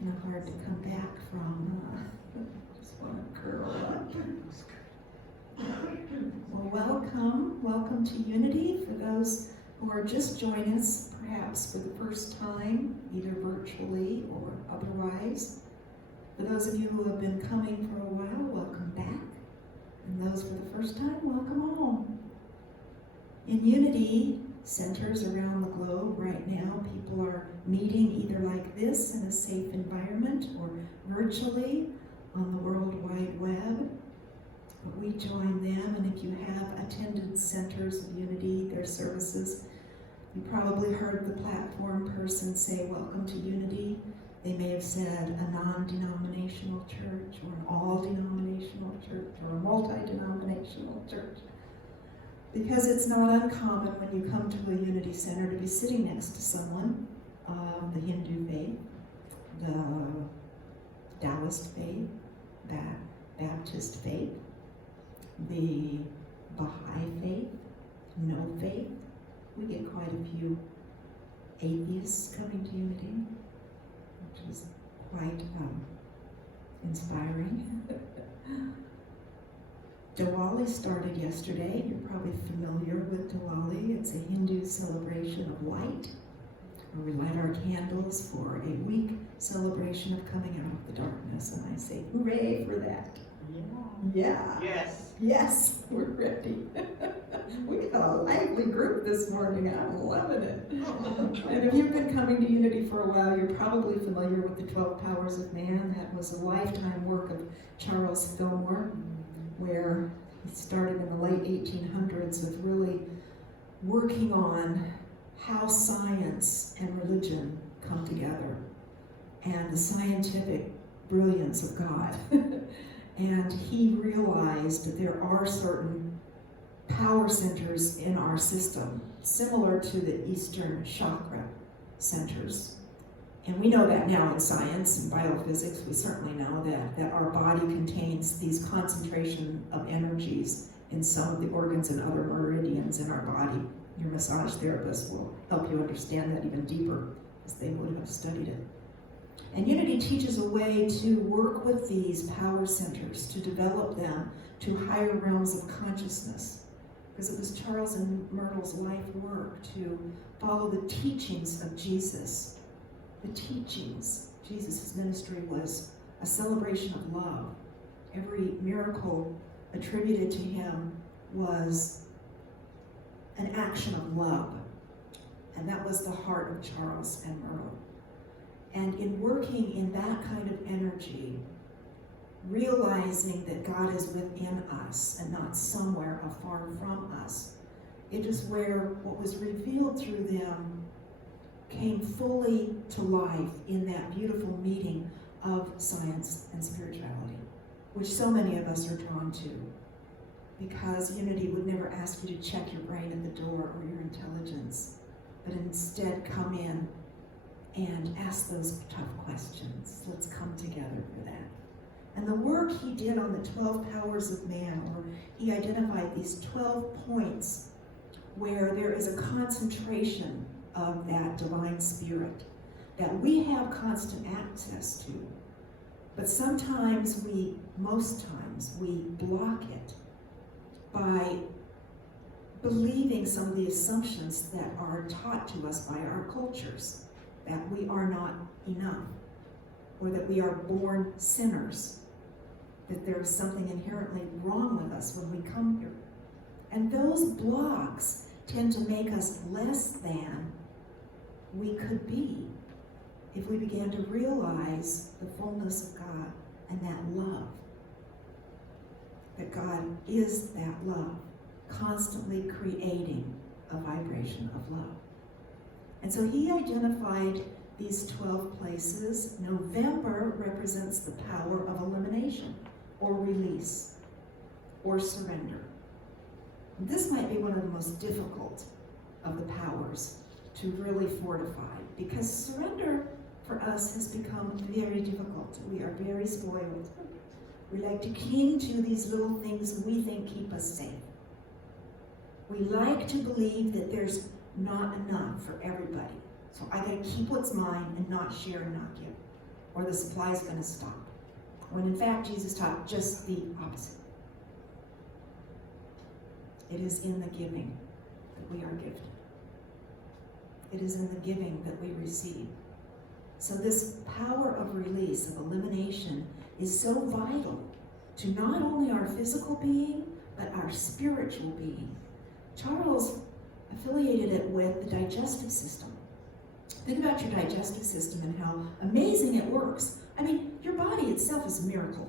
Kind of hard to come back from. Just want to curl up. Well, welcome to Unity. For those who are just joining us, perhaps for the first time, either virtually or otherwise. For those of you who have been coming for a while, welcome back. And those for the first time, welcome home. In Unity centers around the globe right now, people are meeting either like this in a safe environment or virtually on the World Wide Web. But we join them, and if you have attended centers of Unity, their services, you probably heard the platform person say, welcome to Unity. They may have said a non-denominational church, or an all-denominational church, or a multi-denominational church. Because it's not uncommon when you come to a Unity Center to be sitting next to someone of the Hindu faith, the Taoist faith, the Baptist faith, the Baha'i faith, no faith. We get quite a few atheists coming to Unity, which is quite inspiring. Diwali started yesterday. You're probably familiar with Diwali. It's a Hindu celebration of light, where we light our candles for a week celebration of coming out of the darkness. And I say, hooray for that. Yeah. Yes, we're ready. We got a lively group this morning. I'm loving it. And if you've been coming to Unity for a while, you're probably familiar with the 12 Powers of Man. That was a lifetime work of Charles Fillmore, where he started in the late 1800s of really working on how science and religion come together and the scientific brilliance of God. And he realized that there are certain power centers in our system, similar to the Eastern chakra centers. And we know that now in science and biophysics. We certainly know that our body contains these concentration of energies in some of the organs and other meridians in our body. Your massage therapist will help you understand that even deeper, as they would have studied it. And Unity teaches a way to work with these power centers, to develop them to higher realms of consciousness. Because it was Charles and Myrtle's life work to follow the teachings of Jesus. The teachings. Jesus' ministry was a celebration of love. Every miracle attributed to him was an action of love. And that was the heart of Charles and Myrtle. And in working in that kind of energy, realizing that God is within us and not somewhere afar from us, it is where what was revealed through them came fully to life in that beautiful meeting of science and spirituality, which so many of us are drawn to, because Unity would never ask you to check your brain at the door or your intelligence, but instead come in and ask those tough questions. Let's come together for that. And the work he did on the 12 Powers of Man, or he identified these 12 points where there is a concentration of that divine spirit that we have constant access to. But sometimes most times we block it by believing some of the assumptions that are taught to us by our cultures, that we are not enough, or that we are born sinners, that there is something inherently wrong with us when we come here. And those blocks tend to make us less than we could be if we began to realize the fullness of God and that love. That God is that love, constantly creating a vibration of love. And so he identified these 12 places. November represents the power of elimination, or release, or surrender. This might be one of the most difficult of the powers to really fortify, because surrender for us has become very difficult. We are very spoiled. We like to cling to these little things we think keep us safe. We like to believe that there's not enough for everybody. So I gotta keep what's mine and not share and not give. or the supply is going to stop. When in fact, Jesus taught just the opposite. It is in the giving that we are gifted. It is in the giving that we receive. So this power of release, of elimination, is so vital to not only our physical being, but our spiritual being. Charles affiliated it with the digestive system. Think about your digestive system and how amazing it works. I mean, your body itself is a miracle.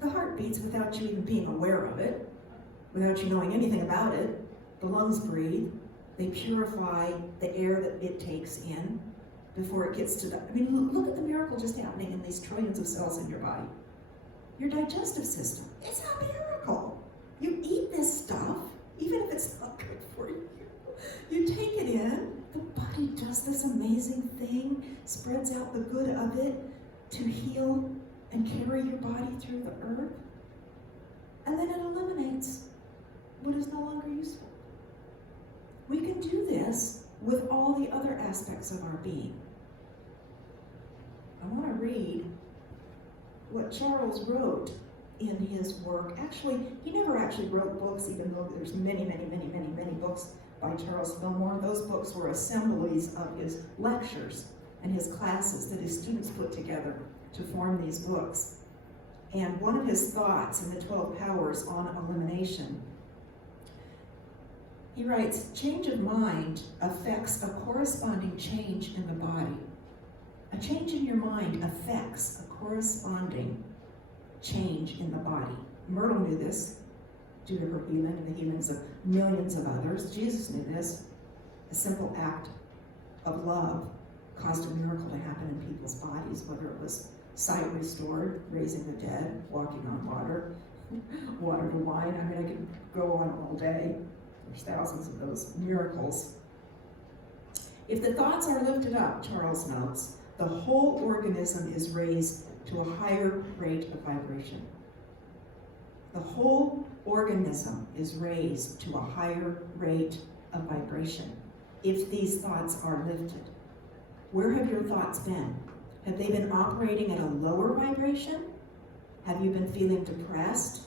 The heart beats without you even being aware of it, without you knowing anything about it. The lungs breathe. They purify the air that it takes in before it gets to the... I mean, look at the miracle just happening in these trillions of cells in your body. Your digestive system, it's a miracle. You eat this stuff, even if it's not good for you. You take it in, the body does this amazing thing, spreads out the good of it to heal and carry your body through the earth. And then it eliminates what is no longer useful. We can do this with all the other aspects of our being. I want to read what Charles wrote in his work. Actually, he never actually wrote books, even though there's many books by Charles Fillmore. Those books were assemblies of his lectures and his classes that his students put together to form these books. And one of his thoughts in the 12 Powers on elimination, he writes, change of mind affects a corresponding change in the body. A change in your mind affects a corresponding change in the body. Myrtle knew this due to her healing and the healings of millions of others. Jesus knew this. A simple act of love caused a miracle to happen in people's bodies, whether it was sight restored, raising the dead, walking on water, water to wine. I mean, I could go on all day. There's thousands of those miracles. If the thoughts are lifted up, Charles notes, the whole organism is raised to a higher rate of vibration. The whole organism is raised to a higher rate of vibration if these thoughts are lifted. Where have your thoughts been? Have they been operating at a lower vibration? Have you been feeling depressed,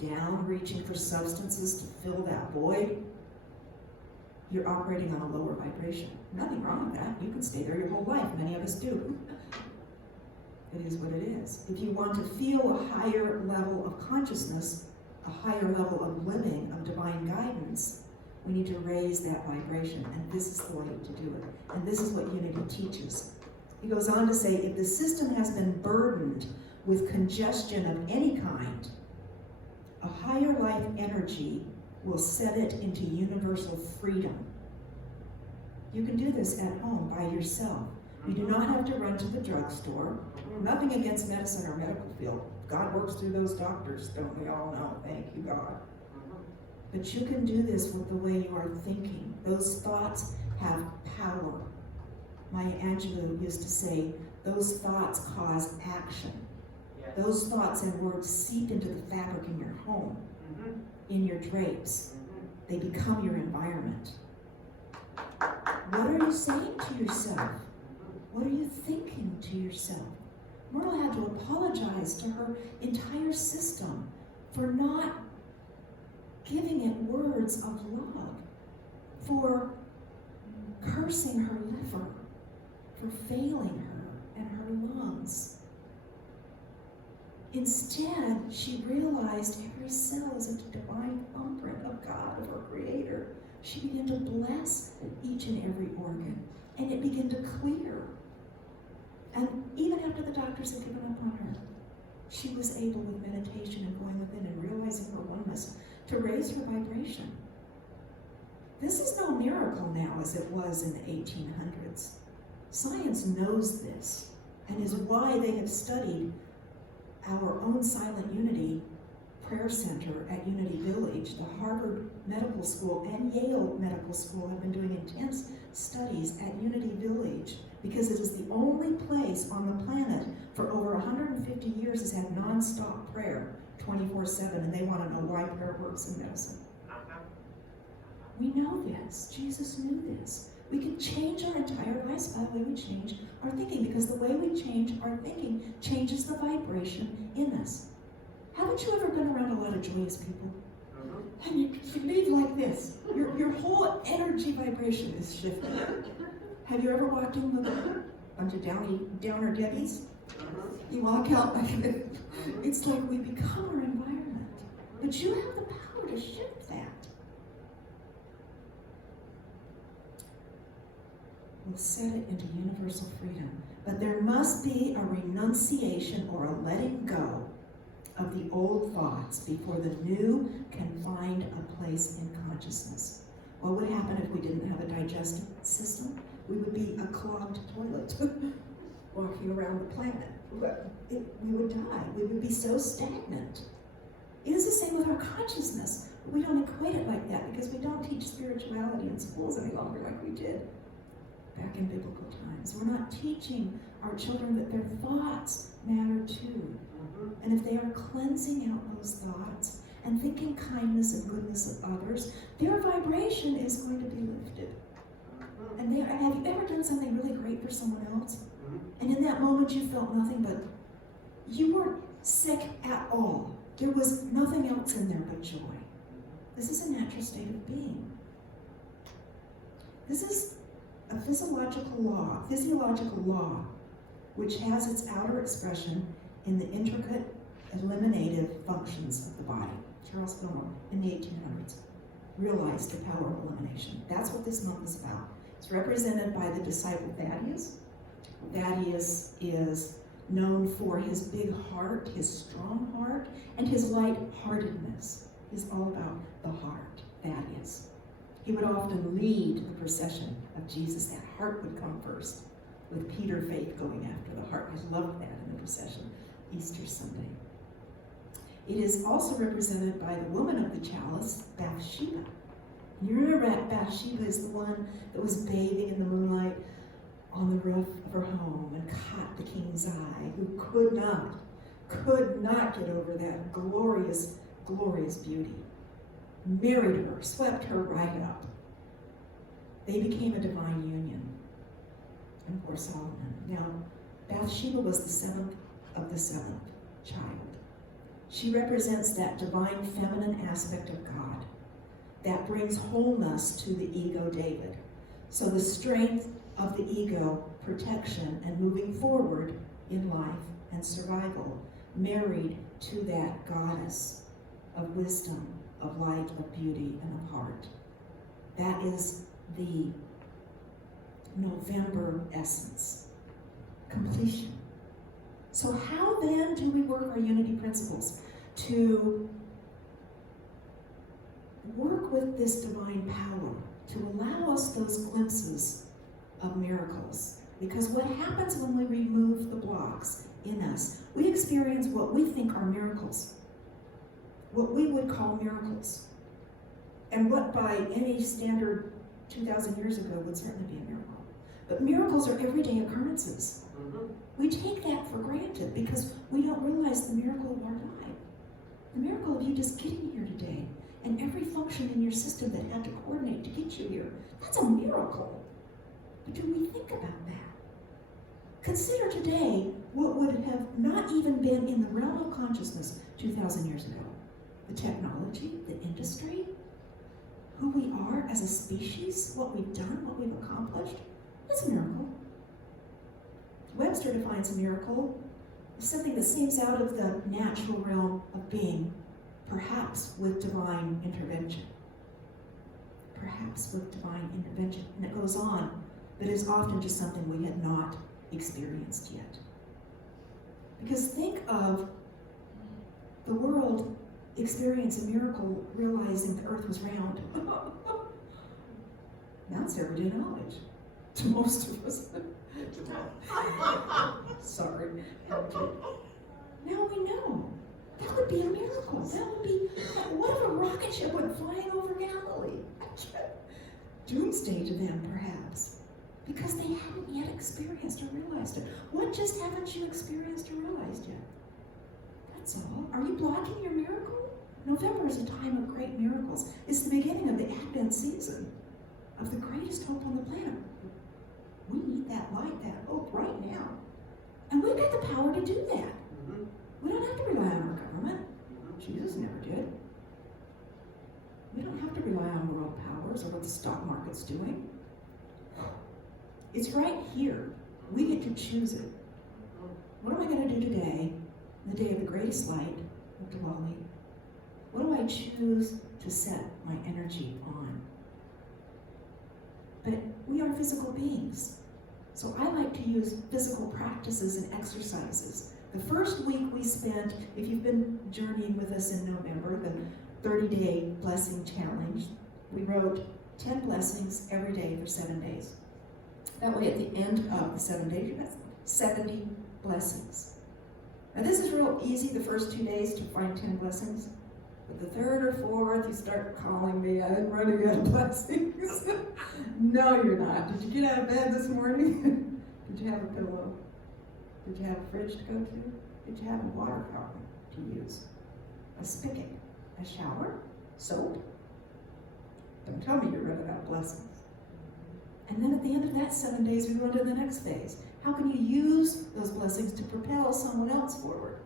down, reaching for substances to fill that void? You're operating on a lower vibration. Nothing wrong with that. You can stay there your whole life. Many of us do. It is what it is. If you want to feel a higher level of consciousness, a higher level of living, of divine guidance, we need to raise that vibration, and this is the way to do it. And this is what unity teaches. He goes on to say, if the system has been burdened with congestion of any kind, a higher life energy will set it into universal freedom. You can do this at home by yourself. You do not have to run to the drugstore. Nothing against medicine or medical field. God works through those doctors, don't we all know? Thank you, God. But you can do this with the way you are thinking. Those thoughts have power. Maya Angelou used to say, those thoughts cause action. Those thoughts and words seep into the fabric in your home, in your drapes. They become your environment. What are you saying to yourself? What are you thinking to yourself? Myrtle had to apologize to her entire system for not giving it words of love, for cursing her liver, for failing her and her lungs. Instead, she realized every cell is a divine thumbprint of God, of her Creator. She began to bless each and every organ, and it began to clear. And even after the doctors had given up on her, she was able, with meditation and going within and realizing her oneness, to raise her vibration. This is no miracle now as it was in the 1800s. Science knows this, and is why they have studied our own Silent Unity Prayer Center at Unity Village. The Harvard Medical School and Yale Medical School have been doing intense studies at Unity Village because it is the only place on the planet for over 150 years has had non-stop prayer 24/7, and they want to know why prayer works in medicine. We know this. Jesus knew this. We can change our entire lives by the way we change our thinking, because the way we change our thinking changes the vibration in us. Haven't you ever been around a lot of joyous people? And you leave like this. Your whole energy vibration is shifting. Have you ever walked in with a bunch of downer Debbies? You walk out like this. It's like we become our environment. But you have the power to shift that. We'll set it into universal freedom. But there must be a renunciation or a letting go of the old thoughts before the new can find a place in consciousness. What would happen if we didn't have a digestive system? We would be a clogged toilet walking around the planet. We would die. We would be so stagnant. It is the same with our consciousness. But we don't equate it like that because we don't teach spirituality in schools any longer like we did back in biblical times. We're not teaching our children that their thoughts matter too. And if they are cleansing out those thoughts and thinking kindness and goodness of others, their vibration is going to be lifted. And have you ever done something really great for someone else? And in that moment you felt nothing but, you weren't sick at all. There was nothing else in there but joy. This is a natural state of being. This is a physiological law, which has its outer expression in the intricate eliminative functions of the body. Charles Fillmore, in the 1800s, realized the power of elimination. That's what this month is about. It's represented by the disciple Thaddeus. Thaddeus is known for his big heart, his strong heart, and his light-heartedness. He's all about the heart, Thaddeus. He would often lead the procession of Jesus. That heart would come first, with Peter Faith going after the heart. I love that in the procession, Easter Sunday. It is also represented by the woman of the chalice, Bathsheba. And you remember that Bathsheba is the one that was bathing in the moonlight on the roof of her home and caught the king's eye, who could not get over that glorious, glorious beauty. Married her, swept her right up. They became a divine union. And poor Solomon. Now, Bathsheba was the seventh of the seventh child. She represents that divine feminine aspect of God that brings wholeness to the ego David. So the strength of the ego, protection, and moving forward in life and survival, married to that goddess of wisdom, of light, of beauty, and of heart. That is the November essence, completion. So how then do we work our unity principles to work with this divine power, to allow us those glimpses of miracles? Because what happens when we remove the blocks in us, we experience what we think are miracles, what we would call miracles, and what by any standard 2,000 years ago would certainly be a miracle. But miracles are everyday occurrences. We take that for granted because we don't realize the miracle of our life. The miracle of you just getting here today and every function in your system that had to coordinate to get you here, that's a miracle. But do we think about that? Consider today what would have not even been in the realm of consciousness 2,000 years ago. The technology, the industry, who we are as a species, what we've done, what we've accomplished. It's a miracle. Webster defines a miracle as something that seems out of the natural realm of being, perhaps with divine intervention. Perhaps with divine intervention. And it goes on, but is often just something we had not experienced yet. Because think of the world experience a miracle realizing the earth was round. That's everyday knowledge to most of us. Sorry. Now we know. That would be a miracle. That would be, what if a rocket ship went flying over Galilee? Doomsday to them, perhaps. Because they hadn't yet experienced or realized it. What just haven't you experienced or realized yet? That's all. Are you blocking your miracle? November is a time of great miracles. It's the beginning of the Advent season. of the greatest hope on the planet. We need that light, that hope right now. And we've got the power to do that. We don't have to rely on our government. Jesus never did. We don't have to rely on world powers or what the stock market's doing. It's right here. We get to choose it. What am I going to do today, the day of the greatest light of Diwali? What do I choose to set my energy on? But we are physical beings. So I like to use physical practices and exercises. The first week we spent, if you've been journeying with us in November, the 30-day blessing challenge, we wrote 10 blessings every day for 7 days. That way at the end of the 7 days, you have 70 blessings. Now this is real easy the first 2 days to find 10 blessings. But the third or fourth, you start calling me, I'm running out of blessings. No, you're not. Did you get out of bed this morning? Did you have a pillow? Did you have a fridge to go to? Did you have a water fountain to use? A spigot? A shower? Soap? Don't tell me you're running out of blessings. And then at the end of that 7 days, we go into the next phase. How can you use those blessings to propel someone else forward?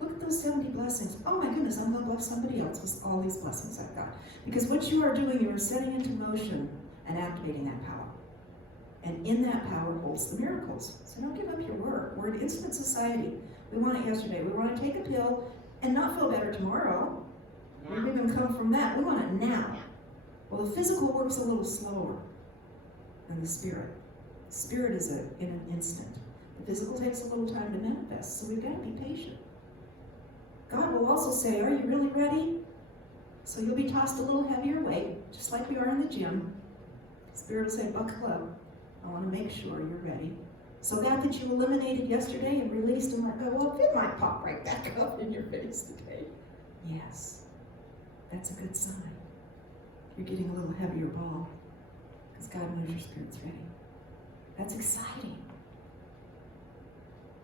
Look at those 70 blessings. Oh my goodness, I'm going to bless somebody else with all these blessings I've got. Because what you are doing, you are setting into motion and activating that power. And in that power holds the miracles. So don't give up your work. We're an instant society. We want it yesterday. We want to take a pill and not feel better tomorrow. We've even come from that. We want it now. Well, the physical works a little slower than the spirit. The spirit is in an instant. The physical takes a little time to manifest, so we've got to be patient. God will also say, are you really ready? So you'll be tossed a little heavier weight, just like we are in the gym. Spirit will say, buckle up. I want to make sure you're ready. So that you eliminated yesterday and released and let go of, it might pop right back up in your face today. Yes, that's a good sign. You're getting a little heavier ball because God knows your spirit's ready. That's exciting.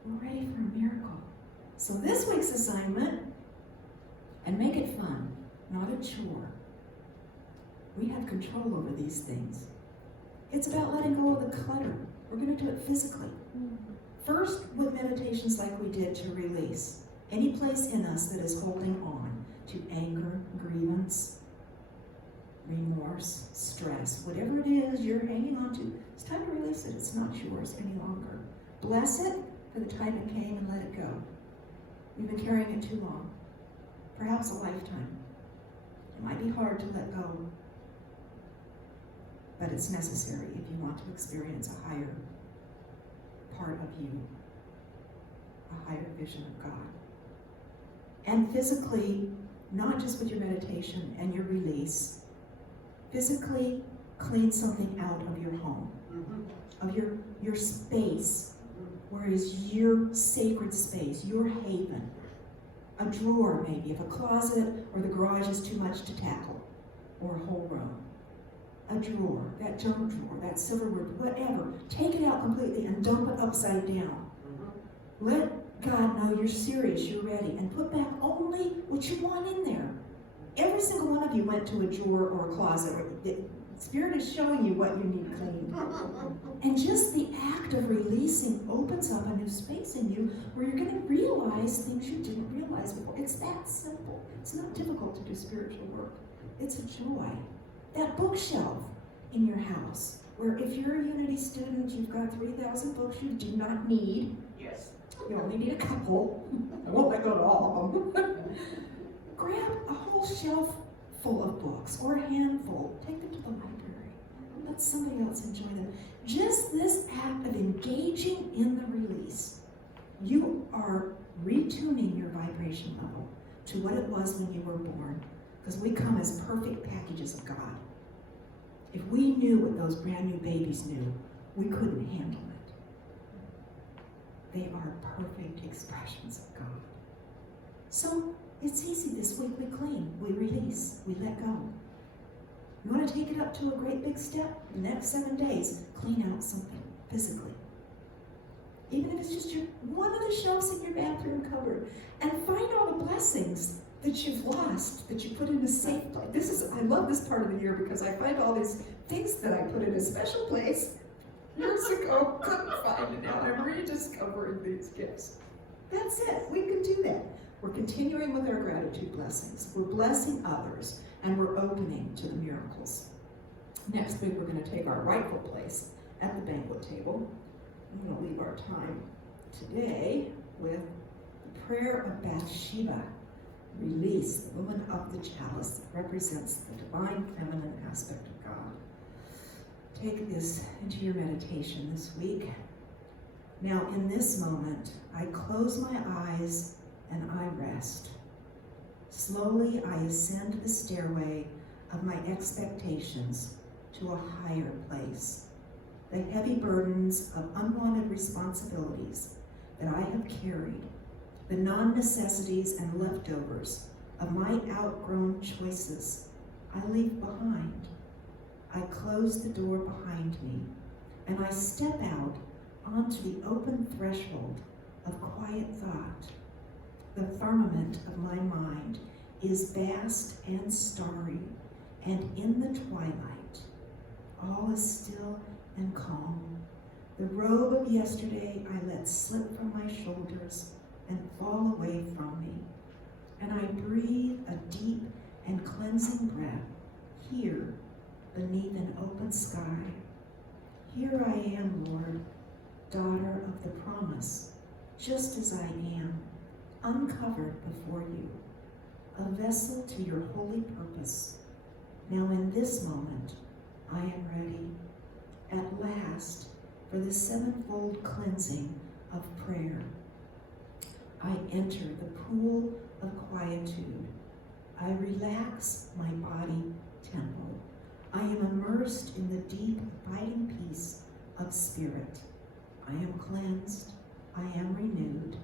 We're ready for a miracle. So this week's assignment, and make it fun, not a chore. We have control over these things. It's about letting go of the clutter. We're going to do it physically. First, with meditations like we did to release any place in us that is holding on to anger, grievance, remorse, stress, whatever it is you're hanging on to, it's time to release it. It's not yours any longer. Bless it for the time it came and let it go. You've been carrying it too long, perhaps a lifetime. It might be hard to let go, but it's necessary if you want to experience a higher part of you, a higher vision of God. And physically, not just with your meditation and your release, physically clean something out of your home, of your space, where is your sacred space, your haven. A drawer maybe, if a closet or the garage is too much to tackle, or a whole room. A drawer, that junk drawer, that silverware, whatever. Take it out completely and dump it upside down. Let God know you're serious, you're ready, and put back only what you want in there. Every single one of you went to a drawer or a closet. The Spirit is showing you what you need cleaned. And just the act of releasing opens up a new space in you where you're going to realize things you didn't realize before. It's that simple. It's not difficult to do spiritual work. It's a joy. That bookshelf in your house, where if you're a Unity student, you've got 3,000 books you do not need. Yes. You only need a couple. I won't let go of all of them. Grab a whole shelf full of books, or a handful. Take them to the library. Let somebody else enjoy them. Just this act of engaging in the release, you are retuning your vibration level to what it was when you were born. Because we come as perfect packages of God. If we knew what those brand new babies knew, we couldn't handle it. They are perfect expressions of God. So it's easy this week. We clean, we release, we let go. You want to take it up to a great big step? The next 7 days, clean out something physically. Even if it's just one of the shelves in your bathroom cupboard, and find all the blessings that you've lost, that you put in a safe place. I love this part of the year because I find all these things that I put in a special place years ago, couldn't find it, now I'm rediscovering these gifts. That's it, we can do that. We're continuing with our gratitude blessings. We're blessing others, and we're opening to the miracles. Next week, we're going to take our rightful place at the banquet table. I'm going to leave our time today with the prayer of Bathsheba. Release, the woman of the chalice that represents the divine feminine aspect of God. Take this into your meditation this week. Now, in this moment, I close my eyes and I rest. Slowly, I ascend the stairway of my expectations to a higher place. The heavy burdens of unwanted responsibilities that I have carried, the non-necessities and leftovers of my outgrown choices, I leave behind. I close the door behind me, and I step out onto the open threshold of quiet thought. The firmament of my mind is vast and starry, and in the twilight, all is still and calm. The robe of yesterday I let slip from my shoulders and fall away from me, and I breathe a deep and cleansing breath here beneath an open sky. Here I am, Lord, daughter of the promise, just as I am, uncovered before you, a vessel to your holy purpose. Now in this moment, I am ready, at last, for the sevenfold cleansing of prayer. I enter the pool of quietude. I relax my body temple. I am immersed in the deep, abiding peace of spirit. I am cleansed. I am renewed.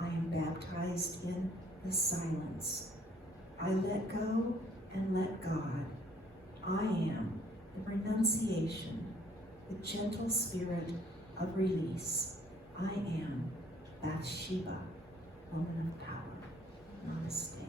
I am baptized in the silence. I let go and let God. I am the renunciation, the gentle spirit of release. I am Bathsheba, woman of power. Namaste.